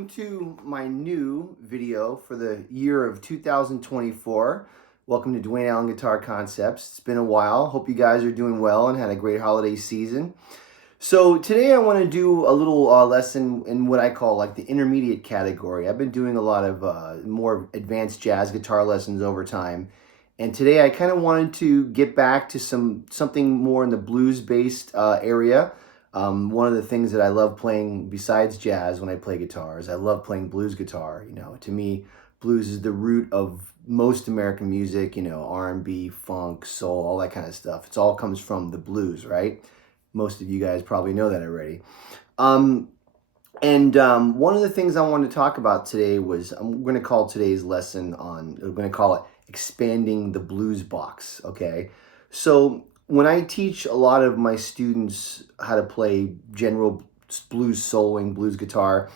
welcome to my new video for the year of 2024. Welcome to Dwayne Allen Guitar Concepts. It's been a while. Hope you guys are doing well and had a great holiday season. So today I want to do a little lesson in what I call like the intermediate category. I've been doing a lot of more advanced jazz guitar lessons over time. And today I kind of wanted to get back to something more in the blues-based area. One of the things that I love playing besides jazz when I play guitar is I love playing blues guitar. You know, to me, blues is the root of most American music, you know, R&B, funk, soul, all that kind of stuff. It all comes from the blues, right? Most of you guys probably know that already. One of the things I wanted to talk about today was, I'm going to call today's lesson I'm going to call it expanding the blues box, okay? So when I teach a lot of my students how to play general blues soloing, blues guitar,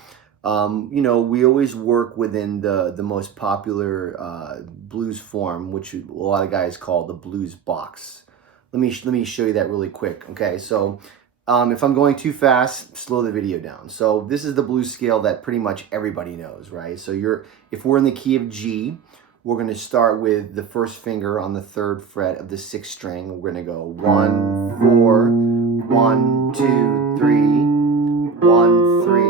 you know, we always work within the most popular blues form, which a lot of guys call the blues box. Let me show you that really quick. Okay, so if I'm going too fast, slow the video down. So this is the blues scale that pretty much everybody knows, right? So if we're in the key of G, we're going to start with the first finger on the 3rd fret of the 6th string. We're going to go 1, 4, 1, 2, 3, 1, 3,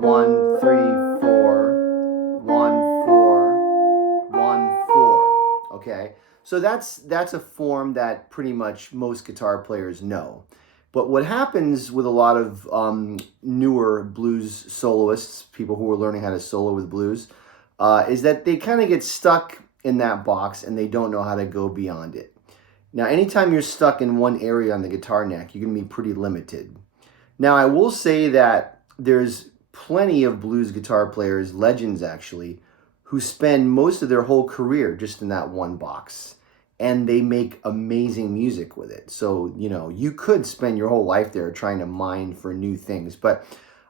1, 3, 4, 1, 4, 1, 4. Okay, so that's a form that pretty much most guitar players know. But what happens with a lot of newer blues soloists, people who are learning how to solo with blues, is that they kind of get stuck in that box and they don't know how to go beyond it. Now, anytime you're stuck in one area on the guitar neck, you're going to be pretty limited. Now, I will say that there's plenty of blues guitar players, legends actually, who spend most of their whole career just in that one box. And they make amazing music with it. So, you know, you could spend your whole life there trying to mine for new things. But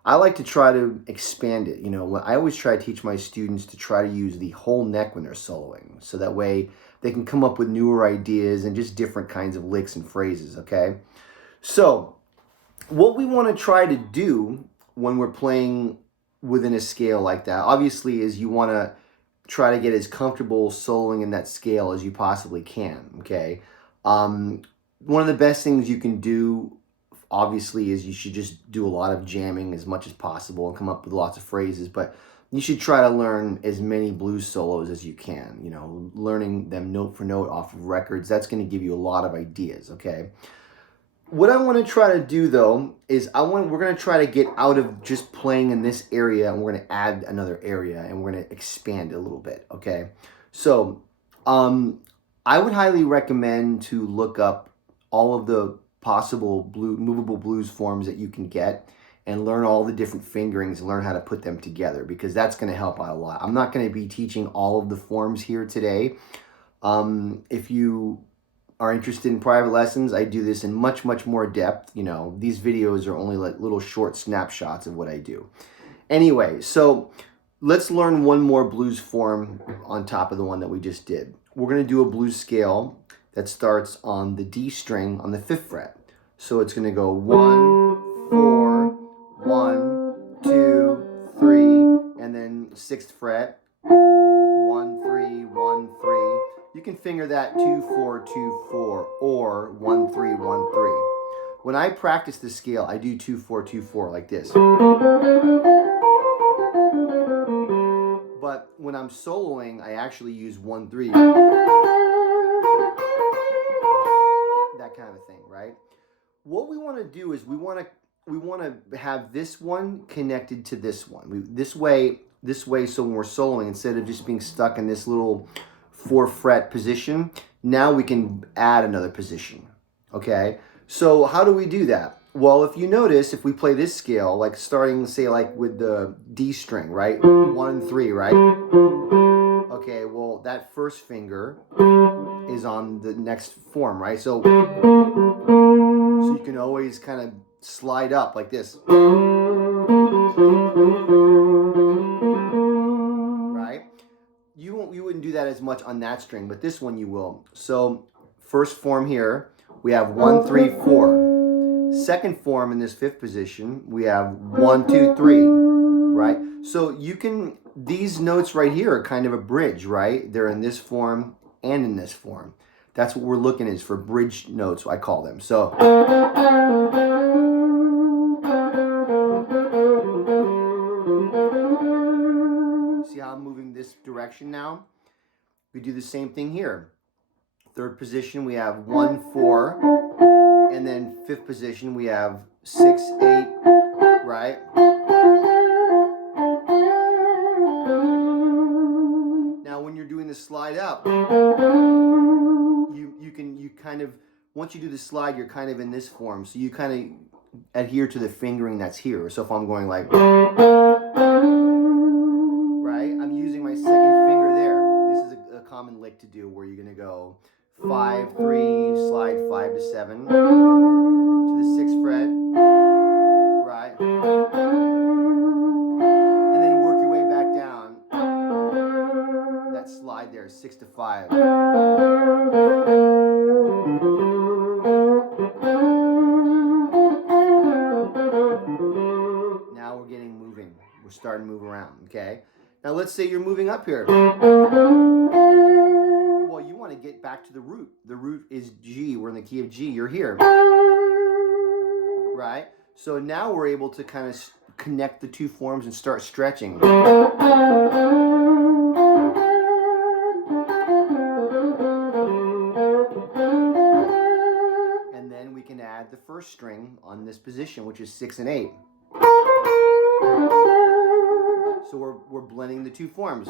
I like to try to expand it. You know, I always try to teach my students to try to use the whole neck when they're soloing. So that way they can come up with newer ideas and just different kinds of licks and phrases, okay? So what we want to try to do when we're playing within a scale like that, obviously, is you want to try to get as comfortable soloing in that scale as you possibly can, okay? One of the best things you can do, obviously, is you should just do a lot of jamming as much as possible and come up with lots of phrases, but you should try to learn as many blues solos as you can, you know, learning them note for note off of records. That's going to give you a lot of ideas, okay? What I want to try to do, though, is we're going to try to get out of just playing in this area, and we're going to add another area, and we're going to expand it a little bit, okay? So I would highly recommend to look up all of the possible movable blues forms that you can get and learn all the different fingerings and learn how to put them together, because that's going to help out a lot. I'm not going to be teaching all of the forms here today. If you are interested in private lessons, I do this in much more depth. You know, these videos are only like little short snapshots of what I do. Anyway, so let's learn one more blues form on top of the one that we just did. We're going to do a blues scale that starts on the D string on the 5th fret. So it's going to go 1, 4, 1, 2, 3, and then 6th fret, 1, 3, 1, 3. You can finger that 2, 4, 2, 4, or 1, 3, 1, 3. When I practice the scale, I do 2, 4, 2, 4 like this. But when I'm soloing, I actually use 1, 3. That kind of thing, right? What we want to do is we want to have this one connected to this one. This way, so when we're soloing, instead of just being stuck in this little 4 fret position, now we can add another position, okay? So how do we do that? Well, if you notice, if we play this scale, like starting, say, like with the D string, right? 1, 3, right? Okay, well, that first finger is on the next form, right? So you can always kind of slide up like this. Right? You wouldn't do that as much on that string, but this one you will. So first form here, we have 1, 3, 4. Second form in this 5th position, we have 1, 2, 3. right? So you can, these notes right here are kind of a bridge, right? They're in this form and in this form. That's what we're looking is for bridge notes, I call them. So see how I'm moving this direction now? We do the same thing here. Third position, we have 1, 4, and then fifth position, we have 6, 8, right? Now, when you're doing the slide up, you kind of, once you do the slide, you're kind of in this form. So you kind of adhere to the fingering that's here. So if I'm going like, right, I'm using my second finger there. This is a common lick to do where you're going to go 5, 3, slide 5 to 7 to the 6th fret, right? And then work your way back down. That slide there, 6 to 5. Now we're getting moving. We're starting to move around, okay? Now let's say you're moving up here. Well, you want to get back to the root. The root is G. We're in the key of G. You're here. Right? So now we're able to kind of connect the two forms and start stretching. And then we can add the first string on this position, which is 6 and 8. So we're blending the two forms.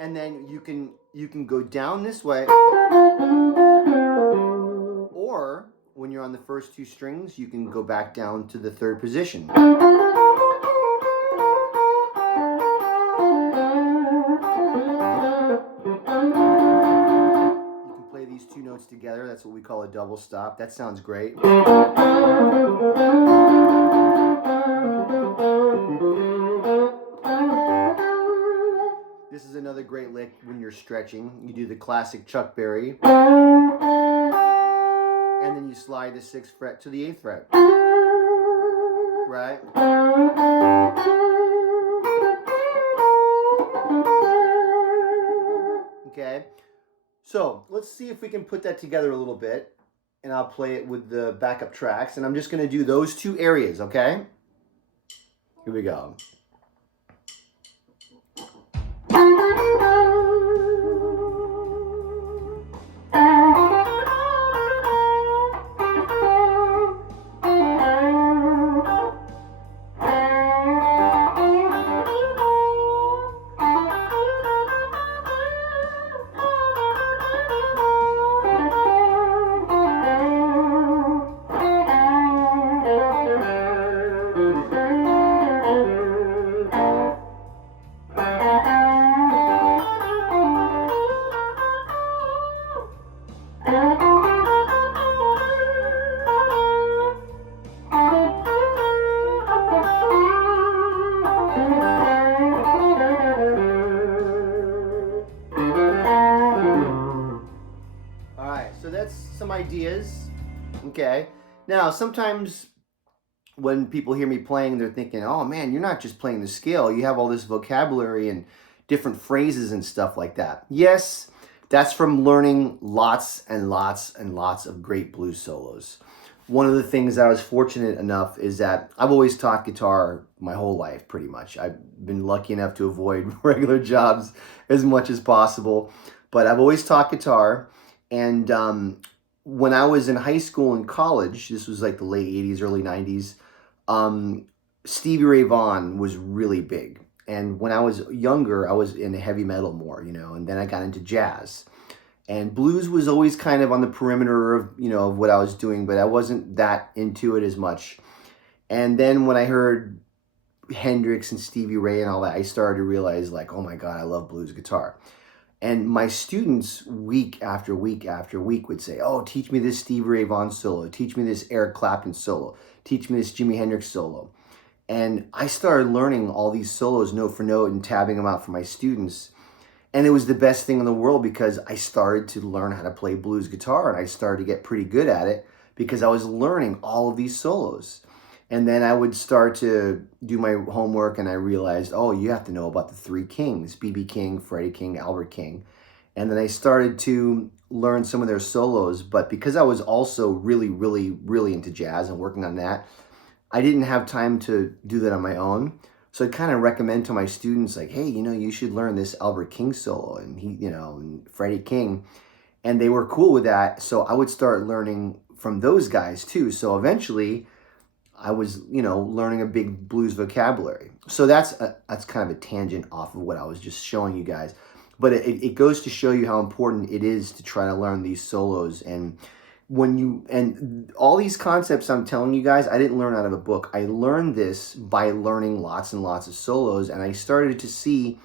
And then you can go down this way, or when you're on the first two strings, you can go back down to the third position. You can play these two notes together. That's what we call a double stop. That sounds great. This is another great lick when you're stretching. You do the classic Chuck Berry. And then you slide the 6th fret to the 8th fret. Right? Okay. So let's see if we can put that together a little bit. And I'll play it with the backup tracks. And I'm just going to do those two areas, okay? Here we go. So that's some ideas. Okay. Now, sometimes when people hear me playing, they're thinking, oh man, you're not just playing the scale. You have all this vocabulary and different phrases and stuff like that. Yes, that's from learning lots and lots and lots of great blues solos. One of the things I was fortunate enough is that I've always taught guitar my whole life, pretty much. I've been lucky enough to avoid regular jobs as much as possible, but I've always taught guitar. And when I was in high school and college, this was like the late 80s, early 90s, Stevie Ray Vaughan was really big. And when I was younger, I was in heavy metal more, and then I got into jazz. And blues was always kind of on the perimeter of, of what I was doing, but I wasn't that into it as much. And then when I heard Hendrix and Stevie Ray and all that, I started to realize, like, oh my God, I love blues guitar. And my students, week after week after week, would say, oh, teach me this Stevie Ray Vaughan solo. Teach me this Eric Clapton solo. Teach me this Jimi Hendrix solo. And I started learning all these solos note for note and tabbing them out for my students. And it was the best thing in the world because I started to learn how to play blues guitar and I started to get pretty good at it because I was learning all of these solos. And then I would start to do my homework and I realized, oh, you have to know about the three kings, B.B. King, Freddie King, Albert King. And then I started to learn some of their solos, but because I was also really, really, really into jazz and working on that, I didn't have time to do that on my own. So I kind of recommend to my students like, hey, you should learn this Albert King solo and and Freddie King. And they were cool with that. So I would start learning from those guys too. So eventually I was, learning a big blues vocabulary. So that's kind of a tangent off of what I was just showing you guys. But it goes to show you how important it is to try to learn these solos. And and all these concepts I'm telling you guys, I didn't learn out of a book. I learned this by learning lots and lots of solos, and I started to see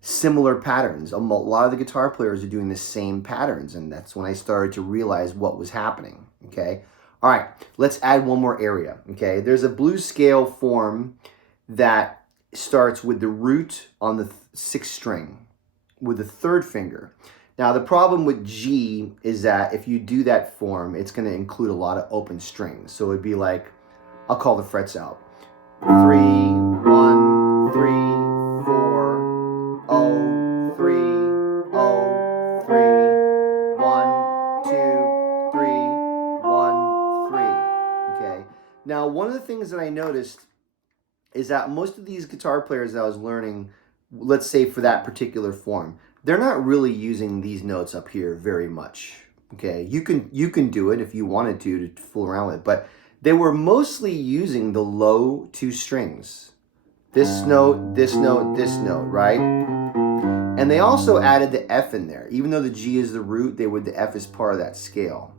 similar patterns. A lot of the guitar players are doing the same patterns, and that's when I started to realize what was happening, okay? All right, let's add one more area, okay? There's a blues scale form that starts with the root on the sixth string with the third finger. Now, the problem with G is that if you do that form, it's going to include a lot of open strings. So it'd be like, I'll call the frets out. 3, 1, 3, 4, oh, 3, oh, 3, 1, 2, 3, 1, 3. Okay. Now, one of the things that I noticed is that most of these guitar players that I was learning, let's say for that particular form, they're not really using these notes up here very much. Okay, you can do it if you wanted to fool around with it, but they were mostly using the low two strings. This note, this note, this note, right? And they also added the F in there. Even though the G is the root, the F is part of that scale.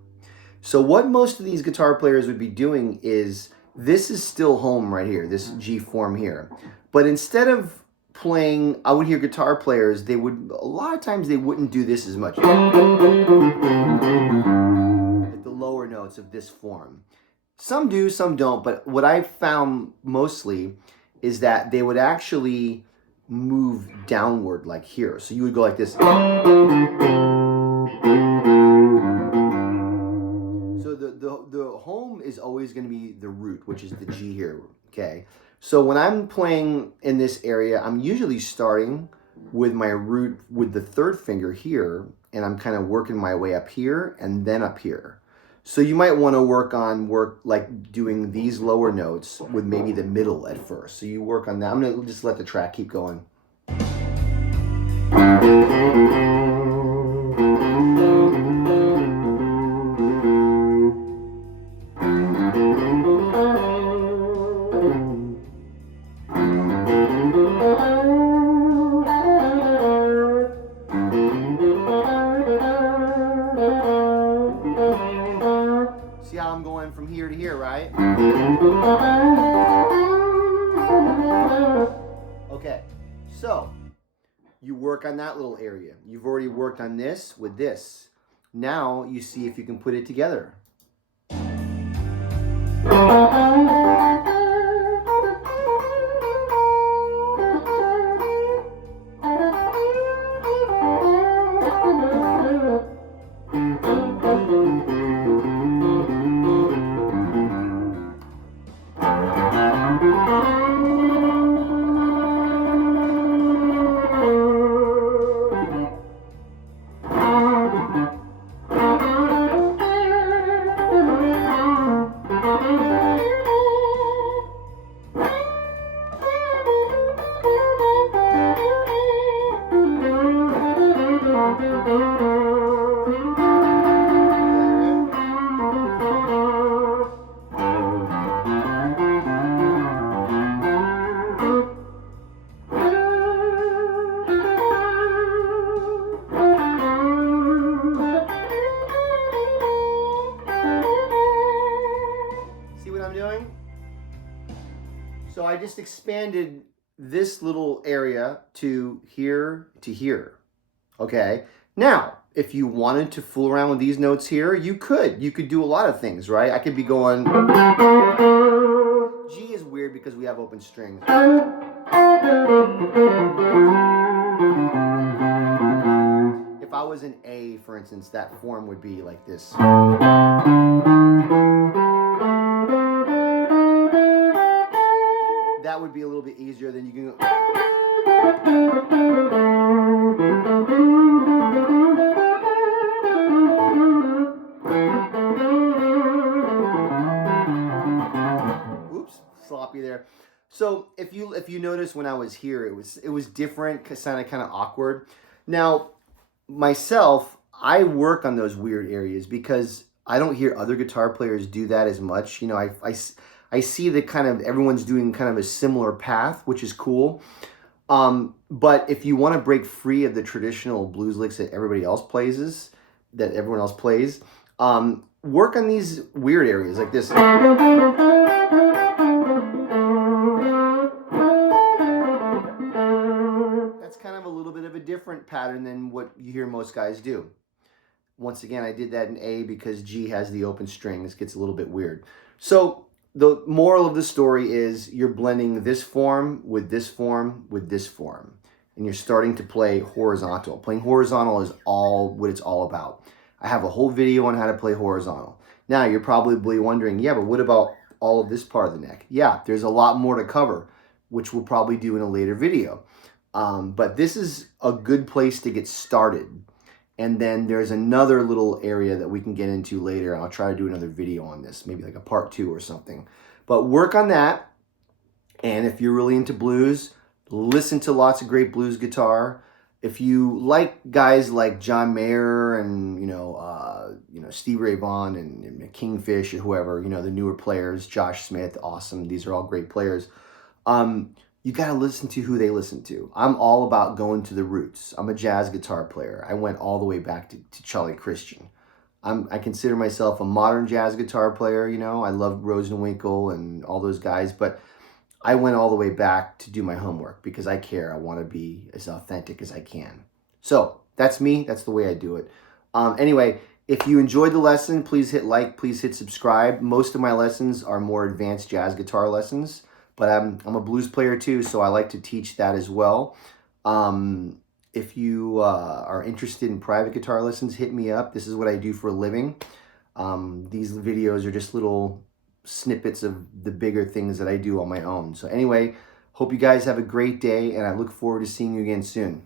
So what most of these guitar players would be doing is, this is still home right here, this G form here. But instead of playing, I would hear guitar players, a lot of times they wouldn't do this as much. Like the lower notes of this form. Some do, some don't, but what I found mostly is that they would actually move downward like here. So you would go like this. So the home is always going to be the root, which is the G here, okay? So when I'm playing in this area, I'm usually starting with my root with the third finger here, and I'm kind of working my way up here and then up here. So you might want to work like doing these lower notes with maybe the middle at first. So you work on that. I'm going to just let the track keep going. See how I'm going from here to here, right? Okay, so you work on that little area. You've already worked on this with this. Now you see if you can put it together. So I just expanded this little area to here to here. Okay. Now, if you wanted to fool around with these notes here, you could. You could do a lot of things, right? I could be going. G is weird because we have open strings. If I was an A, for instance, that form would be like this. that would be a little bit easier. Then you can go. Oops, sloppy there. So if you notice when I was here, it was different, kind of awkward. Now myself, I work on those weird areas because I don't hear other guitar players do that as much. You know, I see that kind of everyone's doing kind of a similar path, which is cool. But if you want to break free of the traditional blues licks that everybody else plays, that everyone else plays, work on these weird areas like this. That's kind of a little bit of a different pattern than what you hear most guys do. Once again, I did that in A because G has the open string. This gets a little bit weird. So the moral of the story is you're blending this form with this form with this form. And you're starting to play horizontal. Playing horizontal is all what it's all about. I have a whole video on how to play horizontal. Now you're probably wondering, yeah, but what about all of this part of the neck? Yeah, there's a lot more to cover, which we'll probably do in a later video. But this is a good place to get started. And then there's another little area that we can get into later. I'll try to do another video on this, maybe like a part 2 or something. But work on that. And if you're really into blues, listen to lots of great blues guitar. If you like guys like John Mayer and, Stevie Ray Vaughan and Kingfish or whoever, the newer players, Josh Smith, awesome. These are all great players. You got to listen to who they listen to. I'm all about going to the roots. I'm a jazz guitar player. I went all the way back to Charlie Christian. I consider myself a modern jazz guitar player. I love Rosenwinkel and all those guys, but I went all the way back to do my homework because I care. I want to be as authentic as I can. So that's me. That's the way I do it. Anyway, if you enjoyed the lesson, please hit like, please hit subscribe. Most of my lessons are more advanced jazz guitar lessons. But I'm a blues player too, so I like to teach that as well. If you are interested in private guitar lessons, hit me up. This is what I do for a living. These videos are just little snippets of the bigger things that I do on my own. So anyway, hope you guys have a great day, and I look forward to seeing you again soon.